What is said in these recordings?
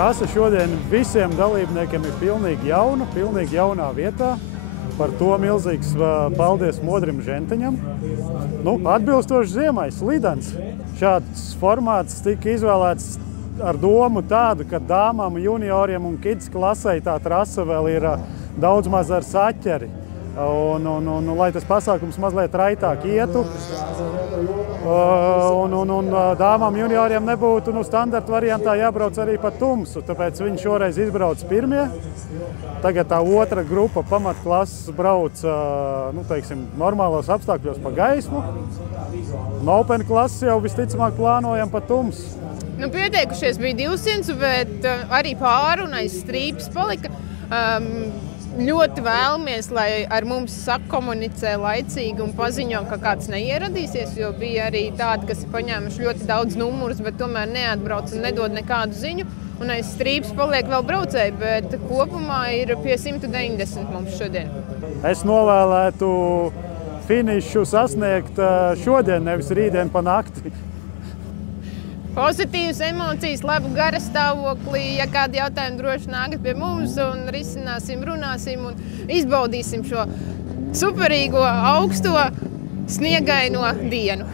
Trasa šodien visiem dalībniekiem ir pilnīgi jaunā vietā. Par to milzīgs paldies Modrim Ženteņam. Atbilstoši ziemai, slidens. Šāds formāts tika izvēlēts ar domu tādu, ka dāmām, junioriem un kids klasei tā trasa vēl ir daudz maz ar saķeri. Un lai tas pasākums mazliet raitāk ietu, un dāmām junioriem nebūtu standarta variantā jābrauc arī pa tumsu, tāpēc viņi šoreiz izbrauc pirmie. Tagad tā otra grupa pamatklases brauc, teiksim, normālos apstākļos pa gaismu. Un open klases jau visticamāk plānojam pa tumsu. Pieteikušies bija 200, bet arī pāri un aiz strīpas palika. Ļoti vēlamies, lai ar mums sakomunicē laicīgi un paziņo, ka kāds neieradīsies, jo bija arī tādi, kas ir paņēmuši ļoti daudz numurus, bet tomēr neatbrauc un nedod nekādu ziņu. Un aiz strīpas paliek vēl braucēji, bet kopumā ir pie 190 mums šodien. Es novēlētu finišu sasniegt šodien, nevis rītdien pa nakti. Pozitīvas emocijas, labu gara stāvokli. Ja kādi jautājumi, droši nākat pie mums un risināsim, runāsim un izbaudīsim šo superīgo, augsto, sniegaino dienu.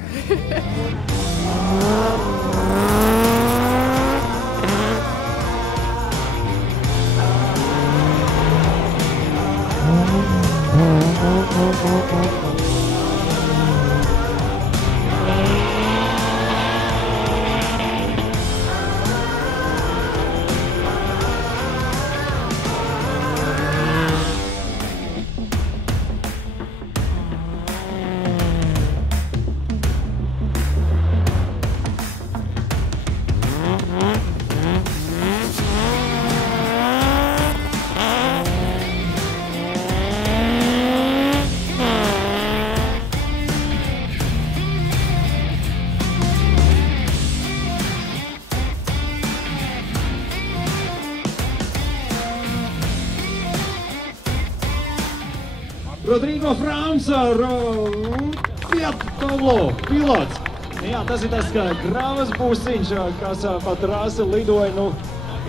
Rodrigo Frāms ar Pietolo pilots. Jā, tas ir tas gravas būsiņš, kas pa trasi lidoja.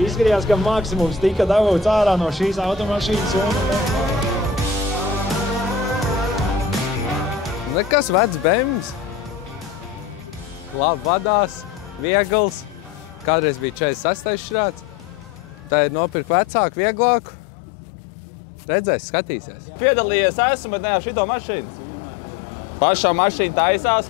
Izskatījās, ka maksimums tika dabūts ārā no šīs automašīnas. Nekas vecs bems. Labi vadās, viegls. Kādreiz bija 46 šrāts. Tā ir nopirkt vecāku, vieglāku. Redzēs, skatīsies. Piedalījies esmu, bet ne ar šito mašīnu. Pašā mašīna taisās.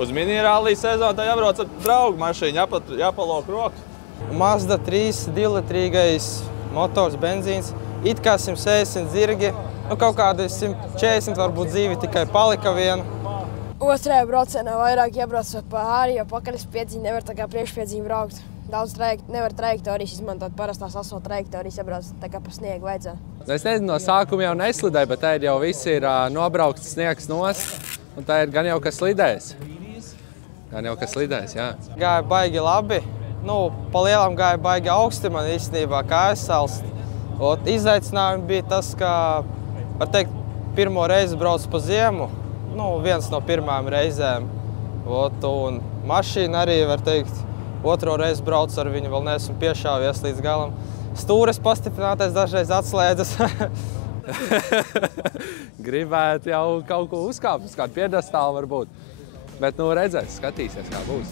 Uz minirālī sezonu tā jābrauc ar draugu mašīnu, jāpalok rokas. Mazda 3, 2-litrīgais motors, benzīns. It kā 160 zirgi. Kaut kādi 140 varbūt dzīvi tikai palika viena. Otrajā braucienā vairāk jābrauc pa āri, jo pakaļas piedziņu nevar tā kā priekšpiedziņu braukt. Daudz nevar trajektorijas izmantot, parastās asfalta trajektorijas jābrauc tā kā pa sniegu vajadzētu. Es nezinu, no sākuma jau neslidēju, bet tā jau viss ir nobraukts sniegs nost, un tā ir gan jau kas slidējis. Jā. Gāja baigi labi, pa lielām gāja baigi augsti man īstenībā kājas salst. Izaicinājumi bija tas, ka, var teikt, pirmo reizi brauc pa ziemu, viens no pirmām reizēm. Un mašīna arī, var teikt, otro reizi brauc ar viņu, vēl neesmu piešāvies līdz galam. Stūres pastiprinātais dažreiz atslēdzas. Gribētu jau kaut ko uzkāpt, uz kādu piedestālu varbūt. Bet redzēs, skatīsies, kā būs.